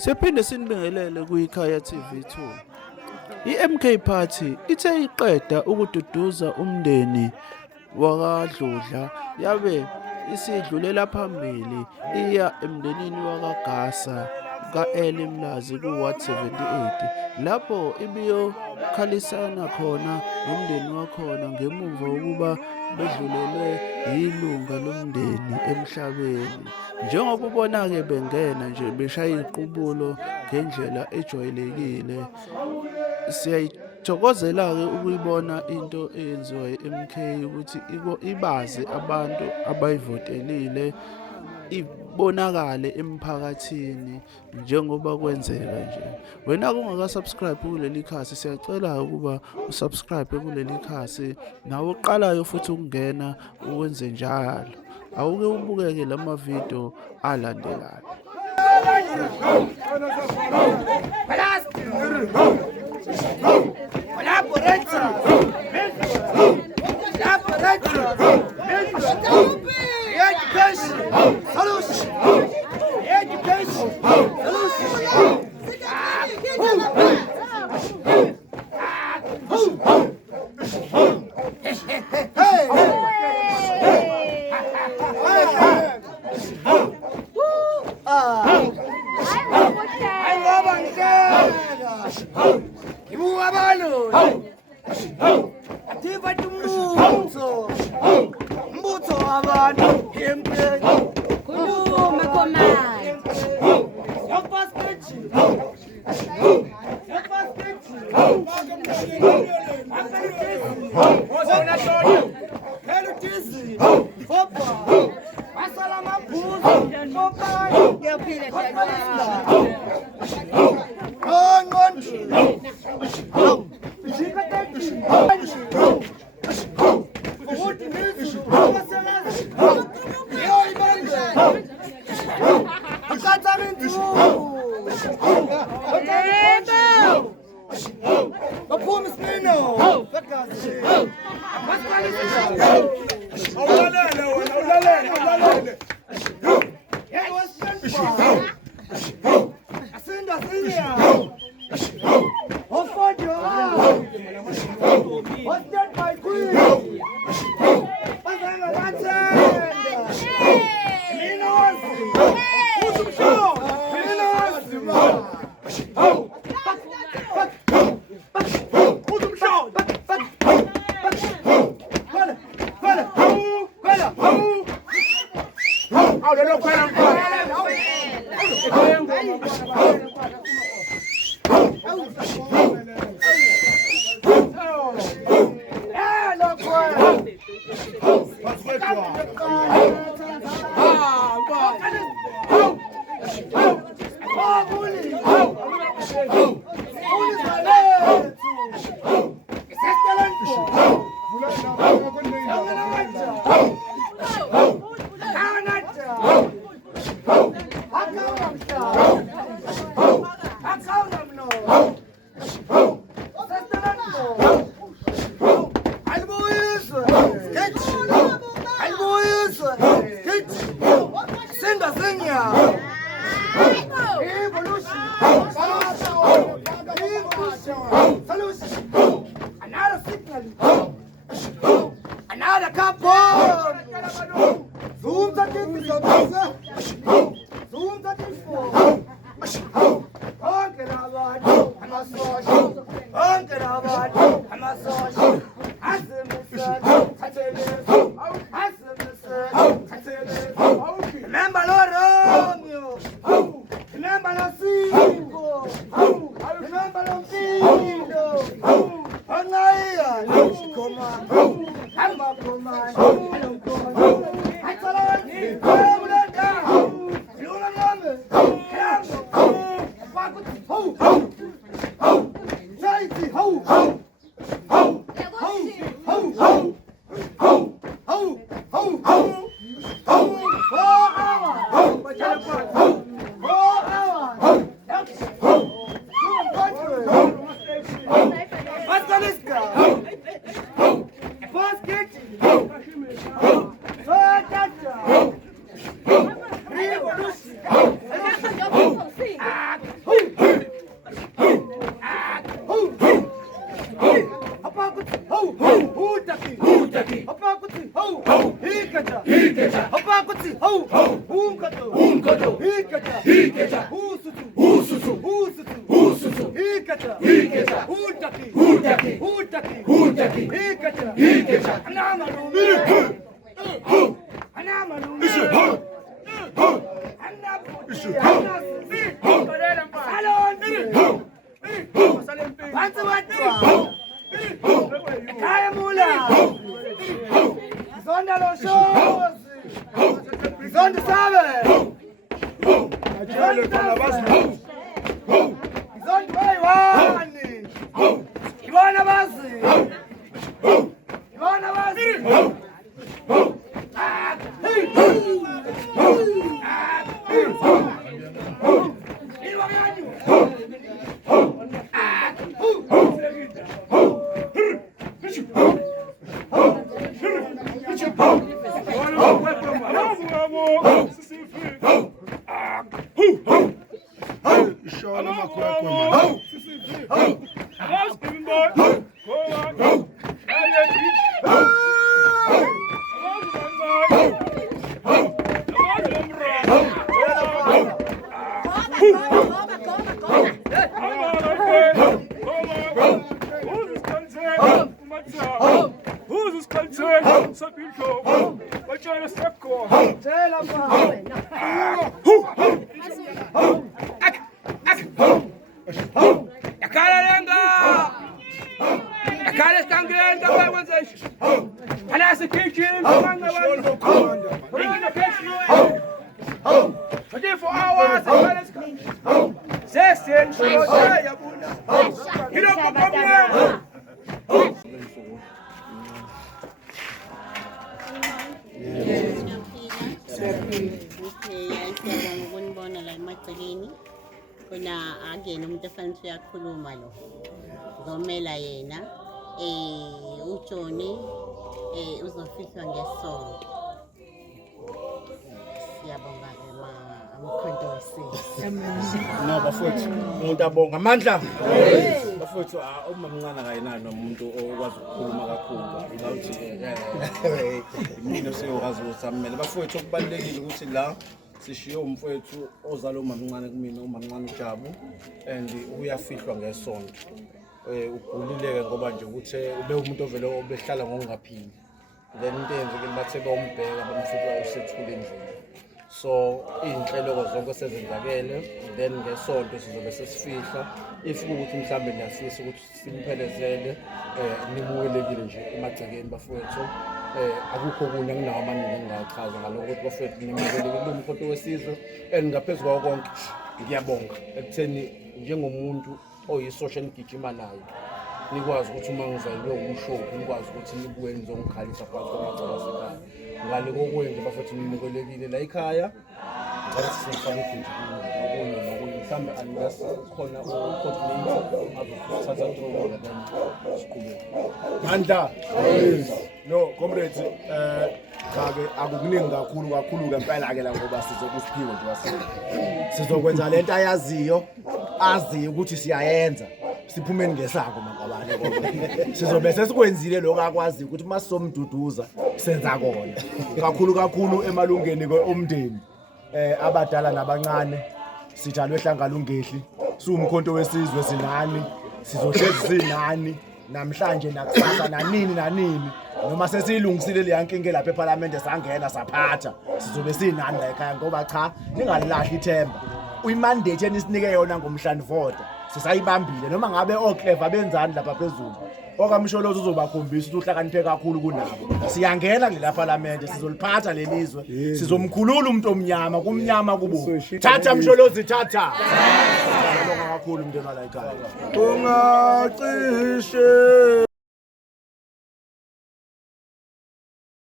Siphinde sinibingelele kuyikhaya TV2. I-MK Party ithe iqeda ukududuza umndeni wakwaDludla yabe isidlulela phambili iya emndenini wakwaGasa ka-Early Mlazi ku-Ward 78 lapho ibiyokhalisana khona nomndeni wakhona ngemuva kokuba bedlulelwe yilunga lomndeni emhlabeni. Njengoba ubona-ke bengena nje beshaya iziqubulo ngendlela ejwayelekile. Siyayithokozela-ke ukuyibona into eyenziwa i-MK ukuthi ibaze abantu abayivotelile, ibonakale emphakathini njengoba kwenzeka nje. Wena-ke ungaka-subscribe kuleli khasi, siyacela ukuba usubscribe kuleli khasi, nawe oqalayo futhi ukungena ukwenze njalo. Awuke ubukeke lamavidiyo alandelayo. Ishona makwekwe manje. Ukunibona la emagcekeni khona akuyena umuntu efanele uyakhuluma lo ngomela yena uJohnny uzofihlwa ngesonto. Siyabonga ke amkhonto wesizwe. No bafowethu umuntu abonga amandla. Bafowethu umamncane akayinani nomuntu okwazi ukukhuluma kakhulu. Ngawuthi imino seyokwazi ukusamela. Bafowethu okubalekile ukuthi la sishiye umfowethu ozala umamncane kumina umamncane uJabu and uyafihlwa ngesonto. Ugulileke ngoba nje ukuthi ube umuntu ovele obehlala ngokungaphili. Then into yenzeke bathe bayombheka bamfika usethule endlini. So inhlelo zonke sezenzakele then ngesonto sizobe sesifihla if ukuthi mhlambe niyafisa ukuthi simphelezele nibuwelekile nje emagcekeni bafowethu akukho kunye kunawo amaningi engingachaza ngalokho ukuthi bafowethu nimukelekile umkhonto wesizwe ngaphezulu kwawo konke ngiyabonga ekutheni njengomuntu oyisosha enigijima nayo nikwazi ukuthi uma ngizalwe umshophi nikwazi ukuthi nibuye nizongikhalisa phakathi kwamagceke asekhaya ngale kokwenje bafowethu nimukelekile la ekhaya ngicela sifake izinto nokunye mhlambe khona u-coordinator azothatha uthobela then siqhubeke Mandla. No comrades cha-ke akukuningi kakhulu ngempela ke la ngoba sizokusiphiwe nje wasipho. Sizokwenza lento ayaziyo aziyo ukuthi siyayenza. Siphumeni ngesako maqabane ngoba sizobe sesikwenzile lokho akwazi ukuthi masizomduduza senza kona kakhulu emalungeni omndeni abadala nabancane sithalwe ehlangana ungehli siwumkhonto wesizwe sinani sizohlezi sinani namhlanje nakusasa nanini noma sesiyilungisile le yankinge lapha eParliament sangena saphatha sizobe sinani la ekhaya ngoba cha ningalilahli ithemba uyimandate enisinike yona ngomhlanje vote sisayibambile noma ngabe oclever benzani lapha phezulu okamsholozi uzobakhombisa ukuthi uhlakaniphe kakhulu kunabo siyangena kulela Parliament sizoliphatha lelizwe sizomkhulula umuntu omnyama kumnyama kubo thatha msholozi thatha kakhulu umntwana la ekhaya ungacishe